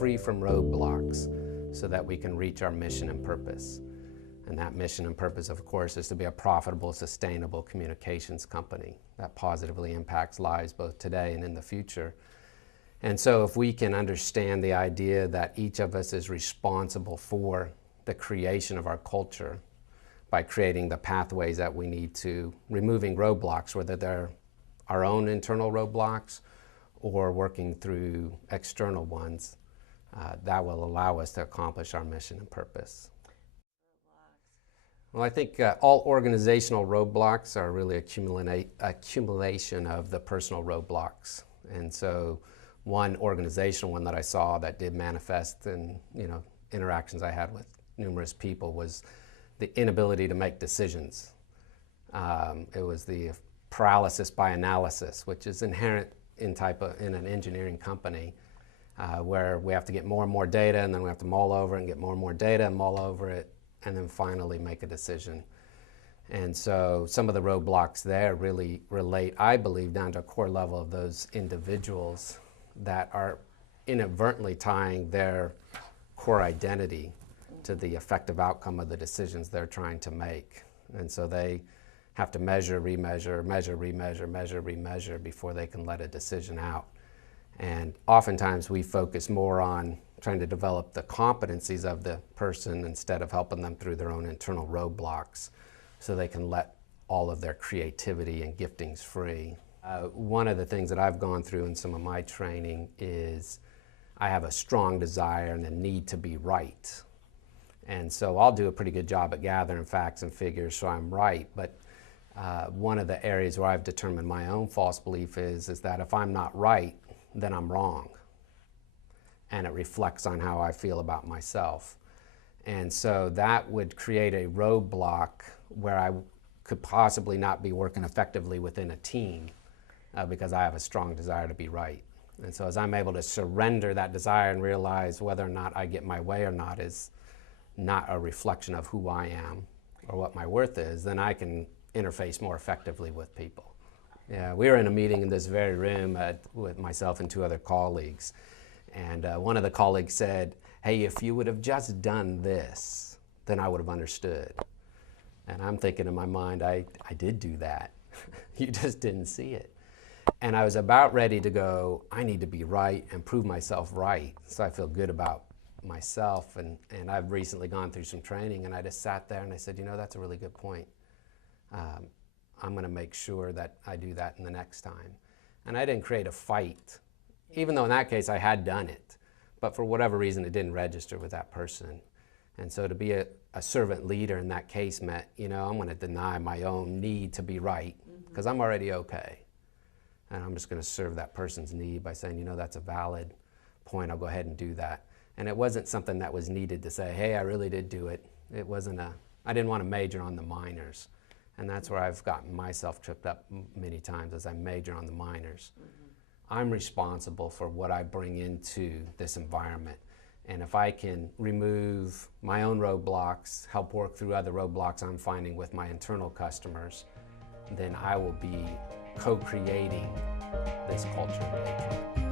free from roadblocks so that we can reach our mission and purpose. And that mission and purpose, of course, is to be a profitable, sustainable communications company that positively impacts lives both today and in the future. And so if we can understand the idea that each of us is responsible for the creation of our culture by creating the pathways that we need to, removing roadblocks, whether they're our own internal roadblocks or working through external ones, that will allow us to accomplish our mission and purpose. Well, I think all organizational roadblocks are really accumulation of the personal roadblocks. And so one organizational one that I saw that did manifest in interactions I had with numerous people was the inability to make decisions. It was the paralysis by analysis, which is inherent in an engineering company, where we have to get more and more data, and then we have to mull over and get more and more data and mull over it, and then finally make a decision. And so some of the roadblocks there really relate, I believe, down to a core level of those individuals that are inadvertently tying their core identity to the effective outcome of the decisions they're trying to make. And so they have to measure, remeasure, measure, remeasure, measure, remeasure before they can let a decision out. And oftentimes we focus more on trying to develop the competencies of the person instead of helping them through their own internal roadblocks so they can let all of their creativity and giftings free. One of the things that I've gone through in some of my training is I have a strong desire and a need to be right. And so I'll do a pretty good job at gathering facts and figures so I'm right, but one of the areas where I've determined my own false belief is that if I'm not right, then I'm wrong. And it reflects on how I feel about myself. And so that would create a roadblock where I could possibly not be working effectively within a team because I have a strong desire to be right. And so as I'm able to surrender that desire and realize whether or not I get my way or not is not a reflection of who I am or what my worth is, then I can interface more effectively with people. Yeah, we were in a meeting in this very room with myself and two other colleagues. And one of the colleagues said, "Hey, if you would have just done this, then I would have understood." And I'm thinking in my mind, I did do that. You just didn't see it. And I was about ready to go, I need to be right and prove myself right so I feel good about myself. And I've recently gone through some training, and I just sat there and I said, that's a really good point. I'm going to make sure that I do that in the next time. And I didn't create a fight, even though in that case I had done it. But for whatever reason, it didn't register with that person. And so to be a servant leader in that case meant, I'm going to deny my own need to be right because I'm already okay. And I'm just going to serve that person's need by saying, that's a valid point. I'll go ahead and do that. And it wasn't something that was needed to say, hey, I really did do it. It wasn't I didn't want to major on the minors. And that's where I've gotten myself tripped up many times as I major on the minors. I'm responsible for what I bring into this environment. And if I can remove my own roadblocks, help work through other roadblocks I'm finding with my internal customers, then I will be co-creating this culture engagement.